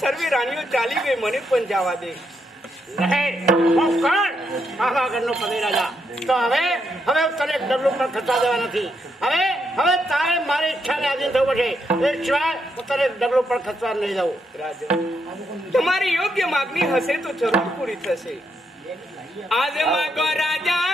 સર્વે રાણીઓ ચાલી ગઈ, મને પણ જવા દે. હું કોણ? પાવાગઢનો પતિ રાજા. તો હવે તને ડબલું પણ ખર્ચા દેવા નથી. હવે તારે મારી ઈચ્છાને આધીન થવું પડશે. એ સિવાય હું તને ડબલું પણ ખર્ચવા નહીં દઉં. રાજા, તમારી યોગ્ય માગણી હશે તો જરૂર પૂરી થશે. આજે માગો રાજા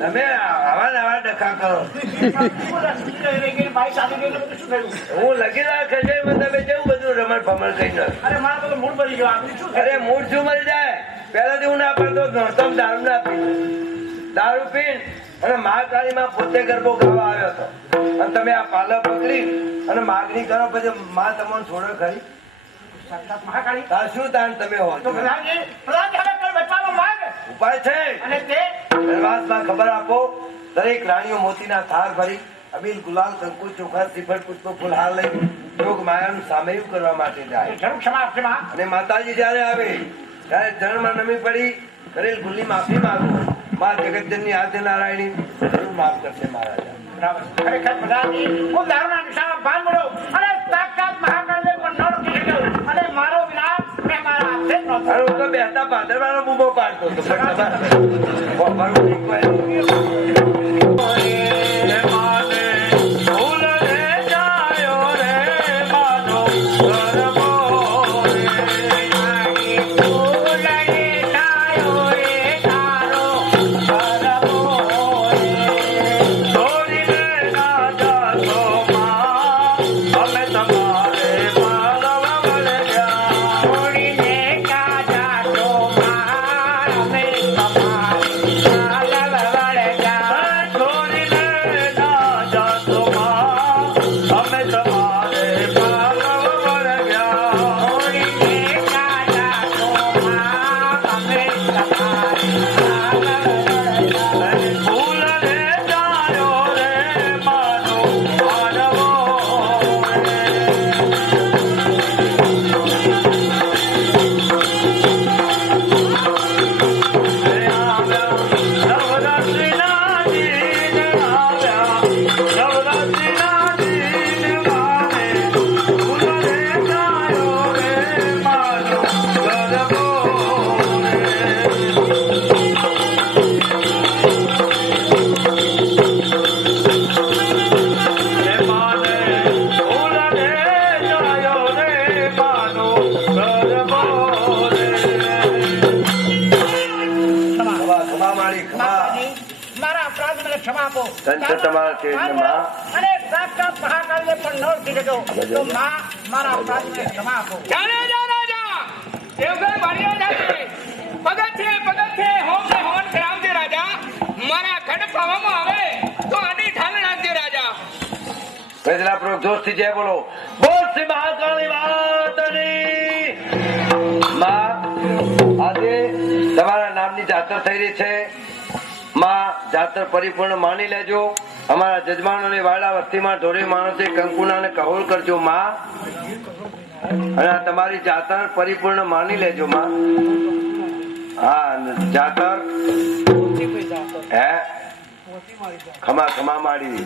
તમે આવા ડખા કરો. હું લખી રાખે છે તમે કેવું બધું રમણ ભમણ કરી નાખ. અરે મૂળ શું મરી જાય? પેલાથી હું ના પડતો નહોતો, દારૂ ના પી, દારૂ પીને અને મહાકાળીમાં પોતે ગરબો ગાવા આવ્યો હતો અને તમે આ પાલા પકડી અને માગણી કરો પછી માં તમને છોડો ખરી શું તાન તમે હો ઉપાય છે. દરવાજમાં ખબર આપો, દરેક રાણીઓ મોતીના થાર ભરી અબીલ ગુલાલ કંકુ ચોખા શ્રીફળ પુષ્પ ફુલહાર લઈ યોગ માયાનું સામયિક કરવા માટે જાય. અને માતાજી જયારે આવે ત્યારે ચરણમાં નમી પડી કરેલ ભૂલની માફી માંગો. મા જગતજનની આદ્ય નારાયણી જરૂર માફ કરશે મહારાજા. ખરેખર પ્રધાનજી, હું દારૂના નિશામાં ભાન મળ્યો અને તાકાત મહાકાળને પણ ન રોકી શક્યો અને મારો વિનાશ મેં મારા હાથે ન અરે હું તો બેસતા ભાદરવાનો બૂમો પાડતો હતો પણ તમારે તમારા ચેડમાં અને સાક્ષાત મહાકાલને પણ ન ઉઠી જતો તો માં મારા અપરાધને ક્ષમા આપો. ચાલે જા રાજા દેવગર માર્યા જાતે પગથિયે હોમ ને હોન કરાવજે રાજા. મારા ઘડ પાવામાં આવે તો આની ઠાલ રાખજે રાજા. વેદના પ્રભુ જોશથી જય બોલો. બોલ શ્રી મહાકાળી માતની. માં આજે તમારા નામની જાતર થઈ રહી છે. માં જાતર પરિપૂર્ણ માની લેજો. અમારા જજમાનોને વાડા વસ્તીમાં ઢોરે માણસે કંકુનાને કહોલ કરજો માં. અને આ તમારી જાતર પરિપૂર્ણ માની લેજો માં. હા જાતર હે ખમા ખમા માડી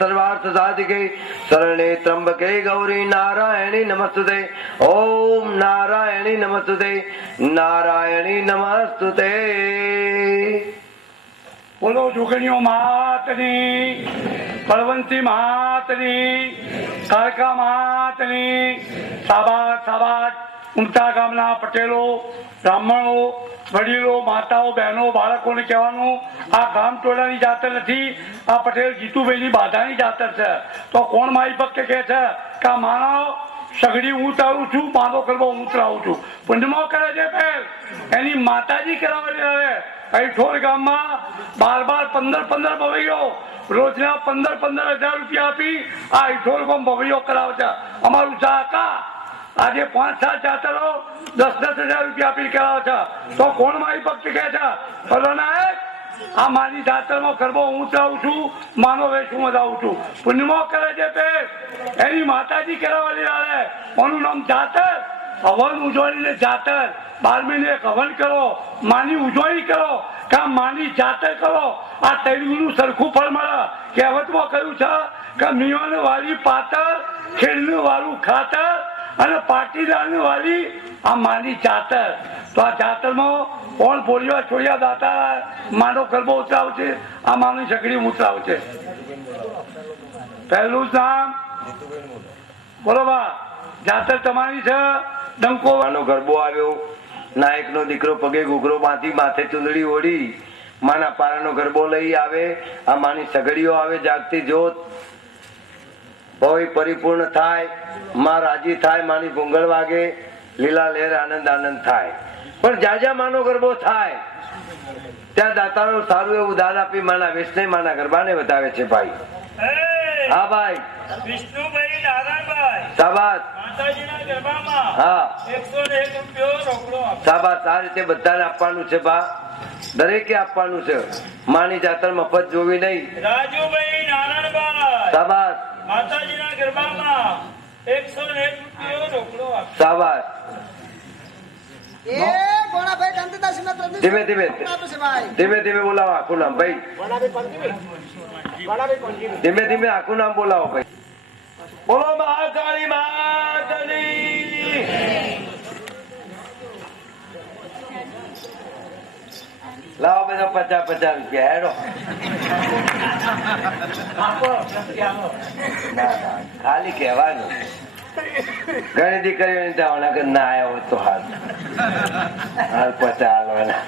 सर्वार्थ साधिके शरणे त्र्यंबके गौरी नारायणी नमस्तुते. ओम नारायणी नमस्तुते. नारायणी नमस्तुते. બોલો જોગણીઓ માતની, બળવંતી માતની, કાળકા માતની. સાબાદ સાબાદ ઉમતા ગામના પટેલો, બ્રાહ્મણો, વડીલો, માતાઓ, બહેનો, બાળકોને કહેવાનું આ ગામ ટોળાની જાતર નથી, આ પટેલ જીતુભાઈની બાધાની જાતર છે. તો કોણ મારી ભક્ત કે છે કે આ માનવ સગડી હું ઉતારું છું, માનો કરવો હું ઉતરાવું છું. પુણ્યમો કરે છે પહેલ એની માતાજી કરાવેલી હવે અઠોર ગામમાં 12-15 ભવૈયો રોજના 15,000 રૂપિયા આપી આ અઠોર ગામ ભવૈયો કરાવે છે. અમારું ચાકા આજે 5-7 જાતરો 10,000 રૂપિયા આપી કરાવે છે. તો કોણ મારી ભક્ત કે છે આ મારી જાતરમાં ગરબો હું ઉતરાવું છું, માનો વેશ હું વધાવું છું. પુણ્યમો કરે છે પહેલ એની માતાજી કરાવેલી આવે કોનું નામ જાતર. હવન ઉજવણીને જાતર 12મીને એક હવન કરો, માની ઉજવણી કરો, કામ માની જાતર કરો. આ તૈલુનું સરખું ફળ મળે. કહેવતમાં કહ્યું છે કે મિયોને વાળી પાતર, ખેડનું વાળું ખાતર અને પાટીદારની વાળી આ માની જાતર. તો આ જાતરમાં કોણ પોળિયા છોડિયા દાતા માનો ગરબો ઉતરાવ છે, આ માની સગડી ઉતરાવ છે. પહેલું જ નામ બોલો બા, જાતર તમારી છે. ડંકો માનો ગરબો આવ્યો, નાયક નો દીકરો પગે ઘૂઘરો બાંધી માથે ચુંદડી ઓઢી માના પારાનો ગરબો લઈ આવે. આ માની સગડીઓ આવે, જાગતી જોત ભય પરિપૂર્ણ થાય, માં રાજી થાય, માની ભૂંગળ વાગે, લીલા લહેર આનંદ આનંદ થાય. પણ જ્યાં જ્યાં માનો ગરબો થાય ત્યાં દાતારો સારું એવું દાન આપી માના વિષ્ણુ માના ગરબાને વધાવે છે ભાઈ. હા ભાઈ. વિષ્ણુભાઈ નારાયણભાઈ શાબાશ. માતાજીના ગરબામાં હા 101 રૂપિયો રોકડો આપો. શાબાશ. આ રીતે બધાને આપવાનું છે બા, દરેકે આપવાનું છે. માની જાતર મફત જોવી નહીં. રાજુભાઈ નારાયણભાઈ શાબાશ. માતાજીના ગરબામાં 101 રૂપિયો રોકડો આપો. શાબાશ. ધીમે ધીમે ધીમે ધીમે બોલાવો આખું નામ ભાઈ. ધીમે ધીમે આખું નામ બોલાવો ભાઈ. બોલો મહાકાળી માતની. લાવો બધા 50 રૂપિયા હેડો. ના ખાલી કહેવાનું. ઘણી દીકરીઓની જવાના કે ના આવ્યો હોત તો હાલ 50 હાલવાના.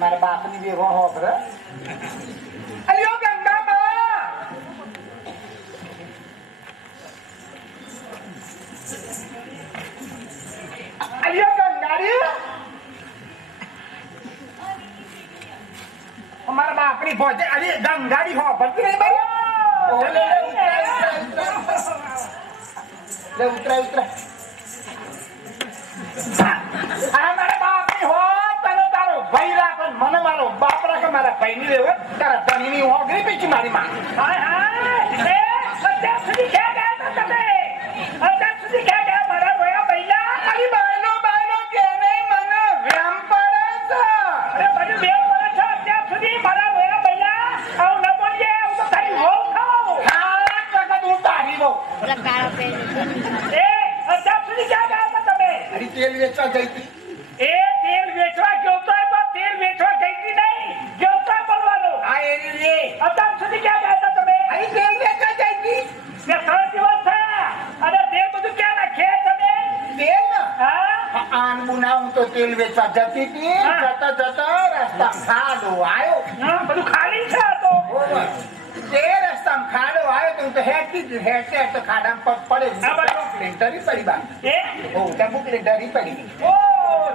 મારા બાપની બેગો હોક રે હોજે અરે ગંગાડી હો પડતી નહીં ભાઈ ઓલે ઉતરા આ મારા બાપની હો તને તારો ભાઈ રાખે મને મારો બાપ રાખે મારા ભાઈની લેવો તારા ધણીની હો ગઈ પીછી મારી માં હાય હાય એ અત્યાર સુધી ક્યાં ગયા હતા તમે અત્યાર સુધી ક્યાં ગયા મારા રોયા ભૈયા મારી બહેનો કે નહીં મને વેમ પડે છે અરે બધું વેમ પડે છે અત્યાર સુધી મારા રોયા ભૈયા આવું ન બોલીએ હું તો તારી હો ખાઉં હા કાકા તું તારી હો એ અત્યાર સુધી ક્યાં ગયા હતા તમે અરે તેલ વેચવા ગઈ હતી એ તેલ વેચવા ગયો તો તેલ વેચવા ગઈ હતી નહીં ગયો તો બોલવાનો આ એની રે અત્યાર સુધી ક્યાં ગયા હતા તમે અરે તેલ વેચવા ગઈ હતી મેં 3 દિવસ થયા અને તેલ બધું ક્યાં નાખે તમે તેલ ના હા આન બનાવું તો તેલ વેચવા જતી હતી જતા રસ્તા ખાડો આવ્યો હા બધું ખાલી છે તો તે રસ્તામાં ખાડો આવ્યો તો હેડતે તો ખાડામાં પગ પડે ડરી પડી બા એ ઓ ત્યાં બુકલે ડરી પડી ઓ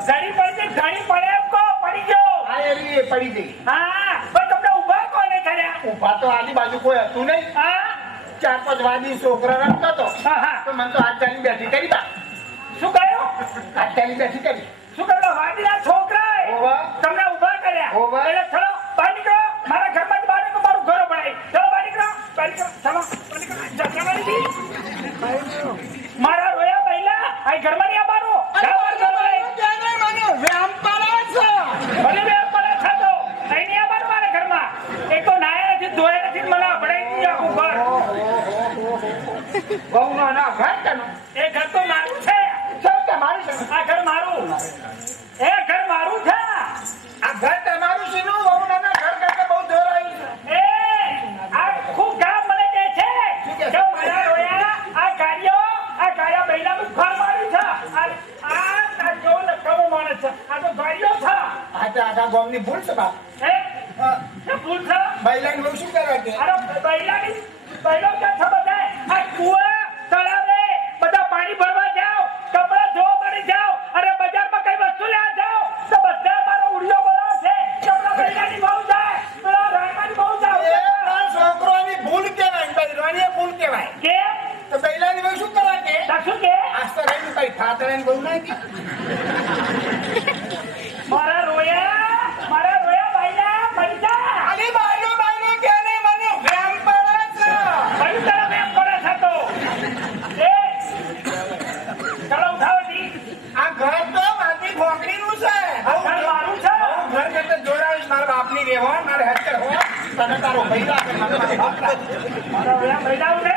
ડરી પડી ઘણી પડે કો પડી ગયો આ એરી પડી ગઈ હા પણ તમને ઊભા કોને કર્યા ઊભા તો આજુબાજુ કોઈ હતું નહીં હા 4-5 વાદી છોકરા રમતો તો હા તો મને તો હાથ ચાલી બેઠી કરી બા શું કર્યો હાથ ચાલી બેઠી કરી શું કર્યો વાદીના છોકરા તમને ઊભા કર્યા એટલે ચલો બહાર નીકળો મારા ઘરમાંથી બહાર નીકળો મારું ઘર બનાવી ચલો બહાર નીકળો મારા રોયા પહેલા આ ઘરમાં નહીં આવવાનું મારા ઘરમાં એક તો નાયા નથી ધોયા નથી મને ભણાઈ દીધું આખું ઘર બહુ ના ઘર તનો એ ઘર તો મારું છે આ ઘર મારું એ ઘર મારું છે આ ઘર તમારું છે નું બહુ નાના ઘર કરતા બહુ જોર આવ્યું છે એ આ ખૂબ ગામ મને કહે છે કે મારા રોયા આ ગાડિયા બૈલાનું ઘર મારું છે આ જેવો નકામો માણસ છે આ તો ગાડીઓ છે આ તો આખા ગામની ભૂલ છે બાપ એ ભૂલ છે બૈલાની બહુ શું કરવા કે અરે બૈલો ક્યાં છે બધા આ કુવા તળાવે બધા પાણી ભરવા જાઓ કપડા ધોવા પડી જાઓ અરે બજારમાં કઈ વસ્તુ લેવા જાઓ તો બધા મારો ઉડિયો બોલાવે છે કપડા બૈલાની બહુ જાય પેલા રાણવાની બહુ જાય એ પણ છોકરોની ભૂલ કહેવાય બૈલાની ભૂલ કહેવાય કે તો બૈલાની બહુ શું કરવા કે શું કે આજ તો રહી કઈ ફાતરાની બહુ નહીં કે મારા રોયા બૈલા પૈસા અલી બાયલો કે નહીં મને વેમ પડે છે ભાઈ તારા વેમ પડે છે તો એ ચલો ઉઠાવો જી આ ઘર તો મારી ભોકરીનું છે આ ઘર મારું છે હું ઘર કરતે જોડાવીશ મારા બાપની રહેવા મારે હત્તર હો તને તારો ભૈલા કે મારા ભૈલા ઉડે